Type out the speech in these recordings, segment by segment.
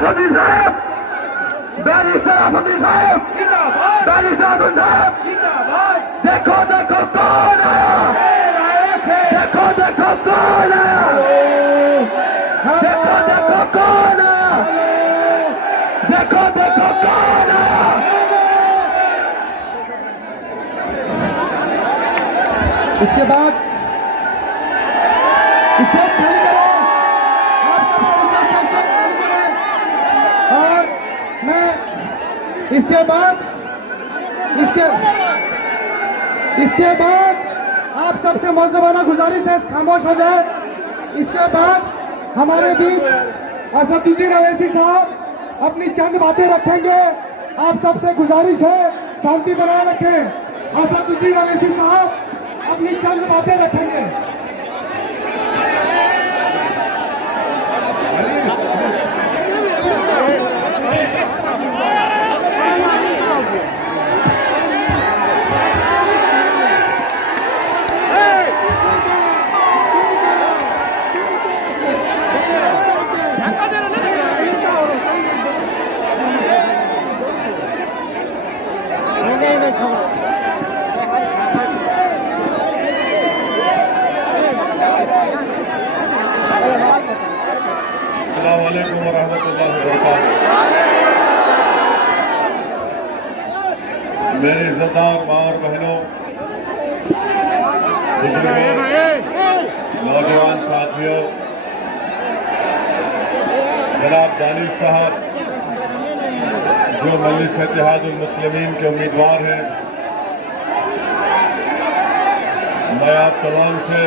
असदी साहब, बैरिस्टर असदी साहब, बैरिस्टर असदी साहब, देखो देखो कौन आया, देखो देखो कौन आया, देखो देखो कौन आया, देखो देखो कौन आया। इसके बाद स्टेज खाली करें, आप सब स्टेज खाली करें। और मैं इसके बाद आप सबसे मौजूदाना गुजारिश है खामोश हो जाए। इसके बाद हमारे बीच असदुद्दीन अवैसी साहब अपनी चंद बातें रखेंगे। आप सबसे गुजारिश है शांति बनाए रखें। असदुद्दीन अवैसी साहब अपनी चंद बातें रखेंगे। अस्सलाम वालेकुम वरहमतुल्लाहि वबरकातुहू। मेरे इज़्ज़तदार माँ और बहनों, बुजुर्गों, नौजवान साथियों, जनाब दानिश साहब जो मजलिस इत्तेहादुल मुस्लिमीन के उम्मीदवार हैं, मैं आप तमाम से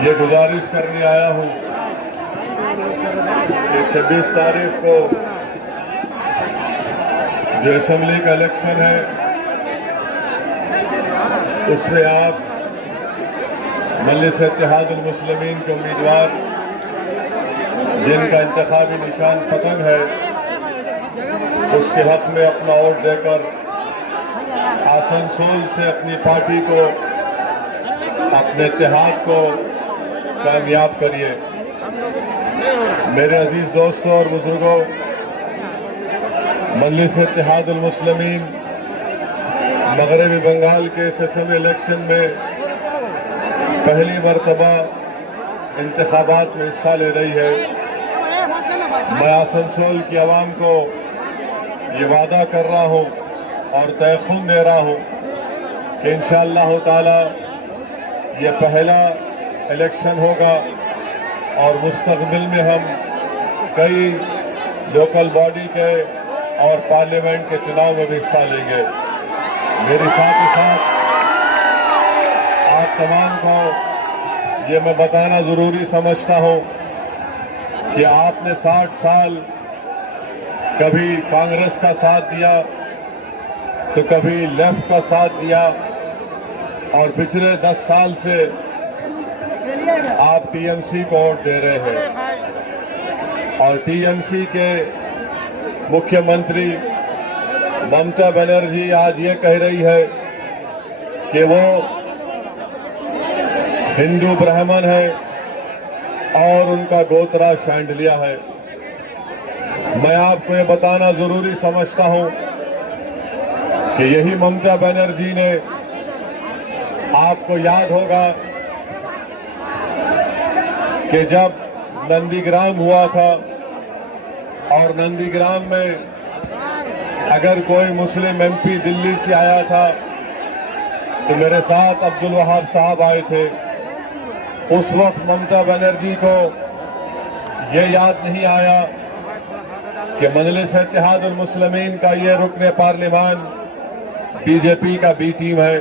ये गुजारिश करने आया हूं कि 26 तारीख को जो असेंबली का इलेक्शन है उसमें आप मजलिस इत्तेहादुल मुस्लिमीन के उम्मीदवार जिनका इंतखाबी निशान पतंग है उसके हक में अपना वोट देकर आसनसोल से अपनी पार्टी को, अपने इत्तेहाद को कामयाब करिए। मेरे अजीज दोस्तों और बुजुर्गों, मजलिस इत्तेहादुल मुस्लिमीन मगरबी बंगाल के इस असेंबली इलेक्शन में पहली मरतबा इंतखाबात में हिस्सा ले रही है। मैं आसनसोल की आवाम को ये वादा कर रहा हूँ और तयखुन दे रहा हूँ कि इंशाअल्लाह ताला ये पहला इलेक्शन होगा और मुस्तकबिल में हम कई लोकल बॉडी के और पार्लियामेंट के चुनाव में भी हिस्सा लेंगे। मेरे साथ ही साथ आप तमाम को ये मैं बताना ज़रूरी समझता हूँ कि आपने 60 साल कभी कांग्रेस का साथ दिया तो कभी लेफ्ट का साथ दिया और पिछले 10 साल से आप टीएमसी को वोट दे रहे हैं। और टीएमसी के मुख्यमंत्री ममता बनर्जी आज ये कह रही है कि वो हिंदू ब्राह्मण है और उनका गोत्रा शांडिलिया है। मैं आपको ये बताना जरूरी समझता हूं कि यही ममता बनर्जी ने, आपको याद होगा कि जब नंदीग्राम हुआ था और नंदीग्राम में अगर कोई मुस्लिम एमपी दिल्ली से आया था तो मेरे साथ अब्दुल वहाब साहब आए थे। उस वक्त ममता बनर्जी को ये याद नहीं आया कि मजलिस इत्तेहादुल मुस्लिमीन का ये रुकने पार्लियामान बीजेपी का बी टीम है।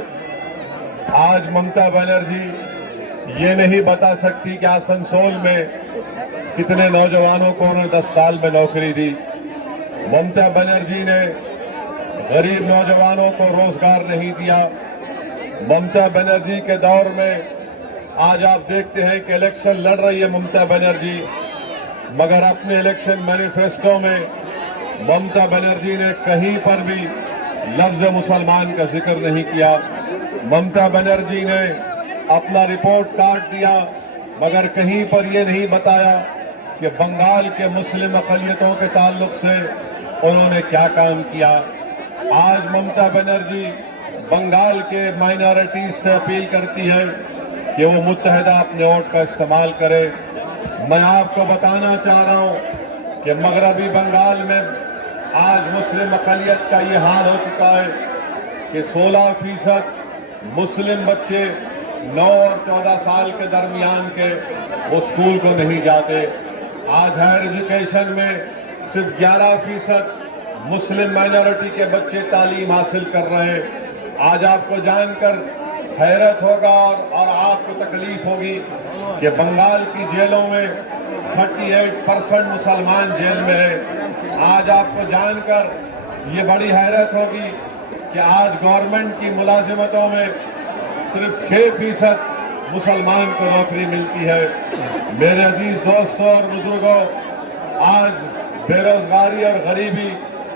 आज ममता बनर्जी ये नहीं बता सकती कि आसनसोल में कितने नौजवानों को उन्होंने 10 साल में नौकरी दी। ममता बनर्जी ने गरीब नौजवानों को रोजगार नहीं दिया। ममता बनर्जी के दौर में आज आप देखते हैं कि इलेक्शन लड़ रही है ममता बनर्जी, मगर अपने इलेक्शन मैनिफेस्टो में ममता बनर्जी ने कहीं पर भी लफ्ज मुसलमान का जिक्र नहीं किया। ममता बनर्जी ने अपना रिपोर्ट कार्ड दिया, मगर कहीं पर यह नहीं बताया कि बंगाल के मुस्लिम अक़लियतों के ताल्लुक से उन्होंने क्या काम किया। आज ममता बनर्जी बंगाल के माइनॉरिटीज से अपील करती है कि वो मुत्तहिदा अपने वोट का इस्तेमाल करे। मैं आपको बताना चाह रहा हूं कि मगरबी बंगाल में आज मुस्लिम अक़लियत का ये हाल हो चुका है कि 16% मुस्लिम बच्चे 9 और 14 साल के दरमियान के वो स्कूल को नहीं जाते। आज हायर एजुकेशन में सिर्फ 11% मुस्लिम माइनॉरिटी के बच्चे तालीम हासिल कर रहे हैं। आज आपको जानकर हैरत होगा और आपको तकलीफ होगी कि बंगाल की जेलों में 38% मुसलमान जेल में है। आज आपको जानकर ये बड़ी हैरत होगी कि आज गवर्नमेंट की मुलाजिमतों में सिर्फ 6% मुसलमान को नौकरी मिलती है। मेरे अजीज दोस्तों और बुजुर्गों, आज बेरोजगारी और गरीबी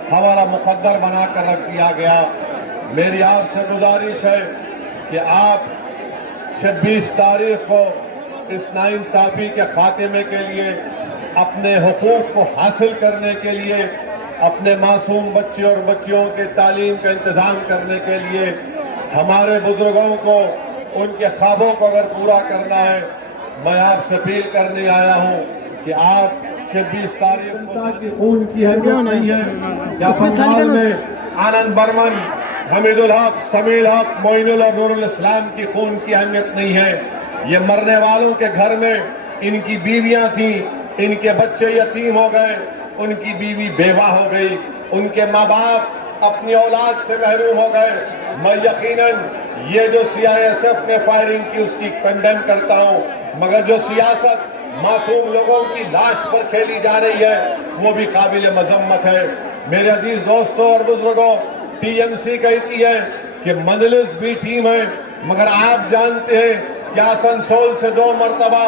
हमारा मुकद्दर बनाकर रख दिया गया। मेरी आपसे गुजारिश है कि आप 26 तारीख को इस नाइंसाफी के खात्मे के लिए, अपने हुकूक को हासिल करने के लिए, अपने मासूम बच्चे और बच्चियों के तालीम का इंतजाम करने के लिए, हमारे बुजुर्गों को उनके ख्वाबों को अगर पूरा करना है, मैं आपसे अपील करने आया हूं कि आप 26 तारीख को की खून की अहमियत नहीं है। क्या बंगाल में आनंद बर्मन, हमीदुल हक, समील हक, मोइनुल और नूरुल इस्लाम की खून की अहमियत नहीं है। ये मरने वालों के घर में इनकी बीवियां थी, इनके बच्चे यतीम हो गए, उनकी बीवी बेवा हो गई, उनके माँ बाप अपनी औलाद से महरूम हो गए। मैं यकीनन ये जो CISF ने फायरिंग की उसकी कंडेम करता हूं, मगर जो सियासत मासूम लोगों की लाश पर खेली जा रही है वो भी काबिल मजम्मत है। मेरे अजीज दोस्तों और बुजुर्गों, TMC कहती है कि मजलिस भी टीम है, मगर आप जानते हैं कि आसनसोल से 2 मरतबा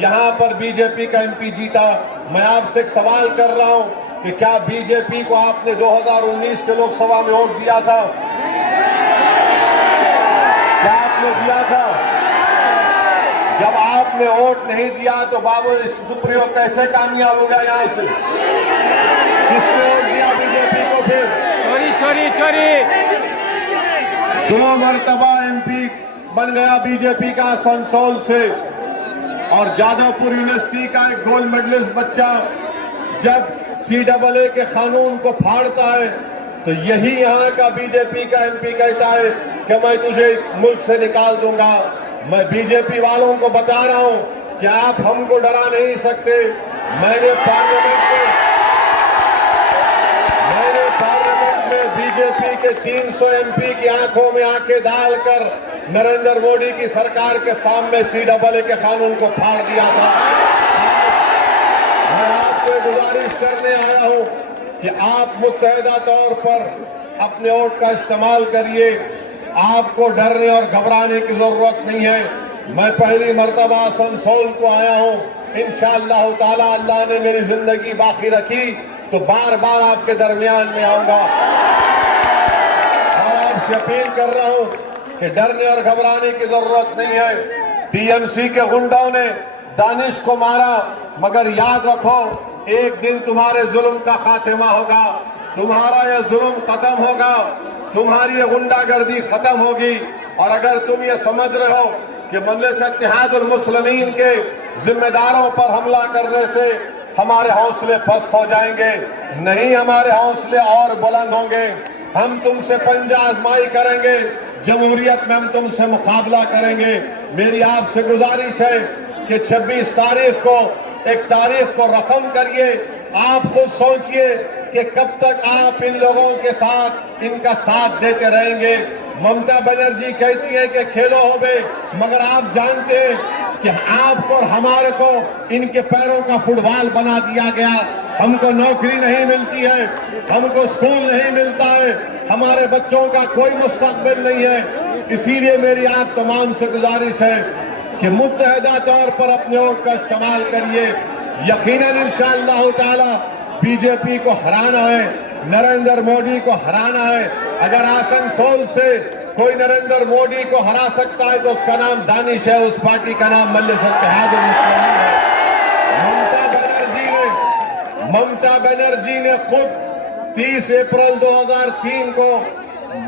यहाँ पर बीजेपी का MP जीता। मैं आपसे एक सवाल कर रहा हूँ कि क्या बीजेपी को आपने 2019 के लोकसभा में वोट दिया था? क्या आपने दिया था? जब आपने वोट नहीं दिया तो बाबू सुप्रियो कैसे कामयाब हो गया यहाँ से? किसने वोट दिया बीजेपी को? फिर चोरी 2 मरतबा MP बन गया बीजेपी का आसनसोल से। और जादवपुर यूनिवर्सिटी का एक गोल्ड मेडलिस्ट बच्चा जब CAA के कानून को फाड़ता है तो यही यहाँ का बीजेपी का MP कहता है कि मैं तुझे मुल्क से निकाल दूंगा। मैं बीजेपी वालों को बता रहा हूं कि आप हमको डरा नहीं सकते। मैंने पार्लियामेंट में बीजेपी के 300 MP की आंखों में आंखें डालकर नरेंद्र मोदी की सरकार के सामने CAA के कानून को फाड़ दिया था। मैं आपसे गुजारिश करने आया हूं कि आप मुत्तहिदा तौर पर अपने वोट का इस्तेमाल करिए। आपको डरने और घबराने की जरूरत नहीं है। मैं पहली मर्तबा आसनसोल को आया हूं। इंशाअल्लाह ताला अल्लाह ने मेरी जिंदगी बाकी रखी तो बार बार आपके दरमियान में आऊंगा। और आपसे अपील कर रहा हूं कि डरने और घबराने की जरूरत नहीं है। TMC के गुंडों ने दानिश को मारा, मगर याद रखो एक दिन तुम्हारे जुल्म का खात्मा होगा, तुम्हारा यह जुल्म खत्म होगा, तुम्हारी ये गुंडागर्दी खत्म होगी। और अगर तुम ये समझ रहे हो कि मजलिस इत्तेहादुल मुस्लिमीन के जिम्मेदारों पर हमला करने से हमारे हौसले पस्त हो जाएंगे, नहीं, हमारे हौसले और बुलंद होंगे। हम तुमसे पंजा आजमाई करेंगे, जमहूरियत में हम तुमसे मुकाबला करेंगे। मेरी आपसे गुजारिश है कि 26 तारीख को एक तारीख को रकम करिए। आप खुद सोचिए कि कब तक आप इन लोगों के साथ इनका साथ देते रहेंगे। ममता बनर्जी कहती है कि खेलो होवे, मगर आप जानते हैं कि आपको और हमारे को इनके पैरों का फुटबॉल बना दिया गया। हमको नौकरी नहीं मिलती है, हमको स्कूल नहीं मिलता है, हमारे बच्चों का कोई मुस्तकबिल नहीं है। इसीलिए मेरी आप तमाम से गुजारिश है कि मुत्तहिदा तौर पर अपने वोट का इस्तेमाल करिए। यकीनन इंशाअल्लाह ताला बीजेपी को हराना है, नरेंद्र मोदी को हराना है। अगर आसनसोल से कोई नरेंद्र मोदी को हरा सकता है तो उसका नाम दानिश है, उस पार्टी का नाम मजलिस इत्तेहादुल मुस्लिमीन है। ममता बनर्जी ने खुद 30 अप्रैल 2003 को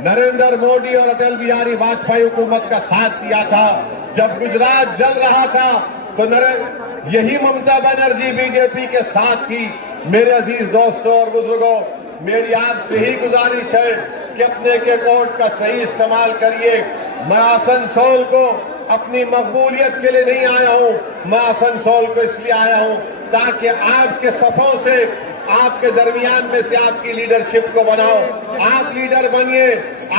नरेंद्र मोदी और अटल बिहारी वाजपेयी हुकूमत का साथ दिया था। जब गुजरात जल रहा था तो यही ममता बनर्जी बीजेपी के साथ थी। मेरे अजीज दोस्तों और बुजुर्गों, मेरी आपसे ही गुजारिश है कि अपने के वोट का सही इस्तेमाल करिए। मैं आसनसोल को अपनी मकबूलियत के लिए नहीं आया हूं, मैं आसनसोल को इसलिए आया हूं ताकि आपके सफों से, आपके दरमियान में से आपकी लीडरशिप को बनाओ। आप लीडर बनिए,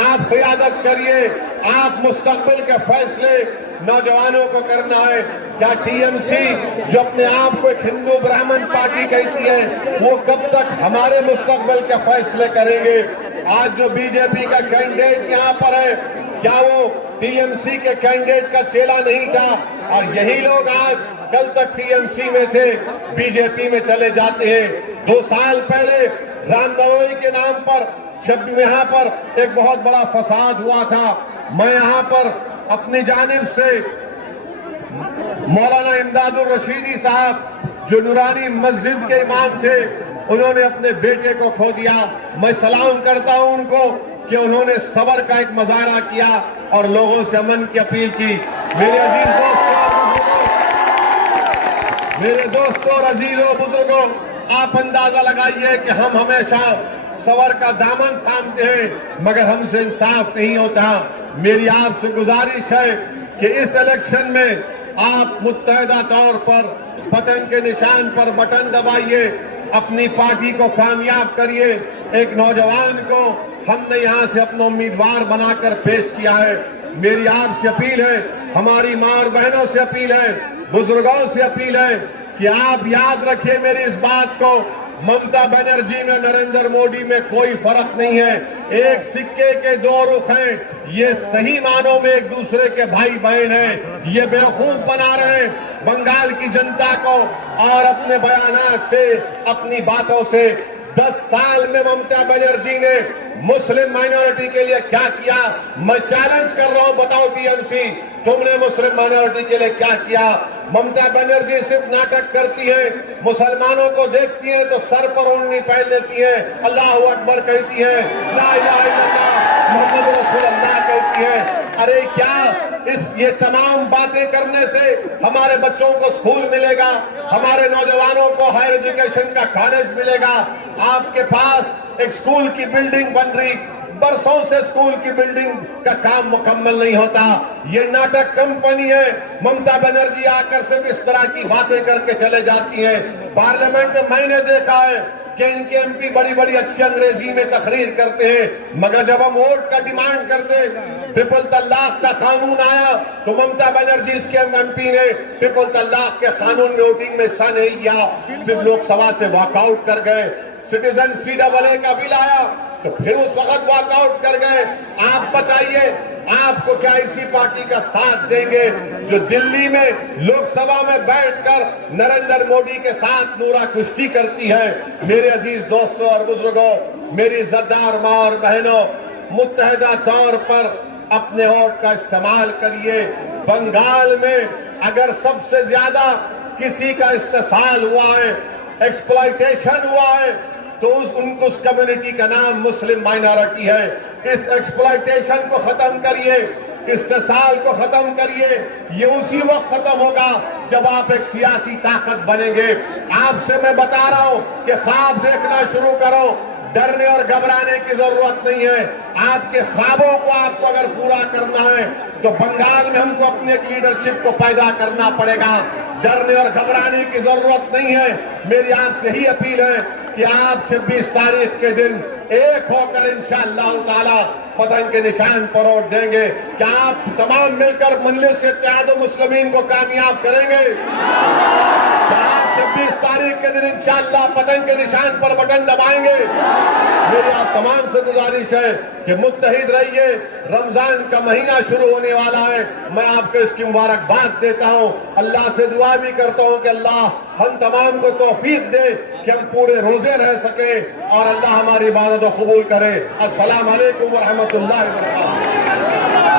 आप क़यादत करिए, आप मुस्तकबिल के फैसले नौजवानों को करना है। क्या टीएमसी जो अपने आप को एक हिंदू ब्राह्मण पार्टी कहती है, वो कब तक हमारे मुस्तकबिल के फैसले करेंगे? आज जो बीजेपी का कैंडिडेट यहाँ पर है, क्या वो टीएमसी के कैंडिडेट का चेला नहीं था? और यही लोग आज कल तक टीएमसी में थे, बीजेपी में चले जाते हैं। 2 साल पहले रामनवमी के नाम पर जब यहाँ पर एक बहुत बड़ा फसाद हुआ था, मैं यहाँ पर अपनी जानिब से मौलाना इमदादुर रशीदी साहब जो नूरानी मस्जिद के इमाम थे, उन्होंने अपने बेटे को खो दिया। मैं सलाम करता हूं उनको कि उन्होंने सब्र का एक मुजाहरा किया और लोगों से अमन की अपील की। मेरे अजीज दोस्तों और अजीजों बुजुर्गों, आप अंदाजा लगाइए कि हम हमेशा सब्र का दामन थामते हैं मगर हमसे इंसाफ नहीं होता। मेरी आपसे गुजारिश है कि इस इलेक्शन में आप मुत्तहिदा तौर पर पतंग के निशान पर बटन दबाइए, अपनी पार्टी को कामयाब करिए। एक नौजवान को हमने यहाँ से अपना उम्मीदवार बनाकर पेश किया है। मेरी आपसे अपील है, हमारी माँ और बहनों से अपील है, बुजुर्गों से अपील है कि आप याद रखिए मेरी इस बात को, ममता बनर्जी में नरेंद्र मोदी में कोई फर्क नहीं है। एक सिक्के के 2 रुख हैं। ये सही मानों में एक दूसरे के भाई बहन हैं। ये बेवकूफ बना रहे हैं बंगाल की जनता को और अपने बयानात से, अपनी बातों से। 10 साल में ममता बनर्जी ने मुस्लिम माइनॉरिटी के लिए क्या किया? मैं चैलेंज कर रहा हूं, बताओ टीएमसी, तुमने मुस्लिम माइनॉरिटी के लिए क्या किया? ममता बनर्जी सिर्फ नाटक करती है, मुसलमानों को देखती है तो सर पर ओढ़नी पहन लेती है, अल्लाह अकबर कहती है, ला इलाहा इल्लल्लाह मोहम्मद रसूलुल्लाह कहती है। अरे क्या ये तमाम बातें करने से हमारे बच्चों को स्कूल मिलेगा, हमारे नौजवानों को हायर एजुकेशन का कॉलेज मिलेगा? आपके पास एक स्कूल की बिल्डिंग बन रही, बरसों से स्कूल की बिल्डिंग का काम मुकम्मल नहीं होता। ये नाटक कंपनी है। ममता बनर्जी आकर सिर्फ इस तरह की बातें करके चले जाती हैं। पार्लियामेंट में मैंने देखा है कि इनके एमपी बड़ी बड़ी अच्छी अंग्रेजी में तकरीर करते हैं, मगर जब हम वोट का डिमांड करते, ट्रिपल तलाक का कानून आया तो ममता बनर्जी इसके एमपी ने ट्रिपल तलाक के कानून में वोटिंग में हिस्सा नहीं किया, सिर्फ लोकसभा से वॉकआउट कर गए। सिटीजन CAA का बिल आया तो फिर उस वक्त वॉकआउट कर गए। आप बताइए, आपको क्या इसी पार्टी का साथ देंगे जो दिल्ली में लोकसभा में बैठकर नरेंद्र मोदी के साथ नूरा कुश्ती करती है? मेरे अजीज दोस्तों और बुजुर्गों, मेरी इज्जतदार माँ और बहनों, मुत्तहिदा तौर पर अपने वोट का इस्तेमाल करिए। बंगाल में अगर सबसे ज्यादा किसी का इस्तेसाल हुआ है, एक्सप्लॉयटेशन हुआ है, तो उस कम्युनिटी का नाम मुस्लिम माइनॉरिटी है। इस एक्सप्लॉयटेशन को खत्म करिए, इस्तेसाल को खत्म करिए। ये उसी वक्त खत्म होगा जब आप एक सियासी ताकत बनेंगे। आपसे मैं बता रहा हूं कि ख्वाब देखना शुरू करो, डरने और घबराने की जरूरत नहीं है। आपके ख्वाबों को आपको अगर पूरा करना है तो बंगाल में हमको अपनी एक लीडरशिप को पैदा करना पड़ेगा। डरने और घबराने की जरूरत नहीं है। मेरी आपसे ही अपील है कि आप 26 तारीख के दिन एक होकर इंशाअल्लाह ताला पतंग के निशान पर वोट देंगे। क्या आप तमाम मिलकर मजलिस इत्तेहादुल मुस्लिमीन को कामयाब करेंगे? क्या आप 26 तारीख के दिन इंशाअल्लाह पतंग के निशान पर बटन दबाएंगे? मेरी आप तमाम से गुजारिश है कि मुत्तहिद रहिए। रमजान का महीना शुरू होने वाला है, मैं आपको इसकी मुबारकबाद देता हूं। अल्लाह से दुआ भी करता हूं कि अल्लाह हम तमाम को तौफीक दे कि हम पूरे रोजे रह सके और अल्लाह हमारी इबादत को कबूल करे। अस्सलाम वालेकुम व रहमतुल्लाहि व बरकातहू।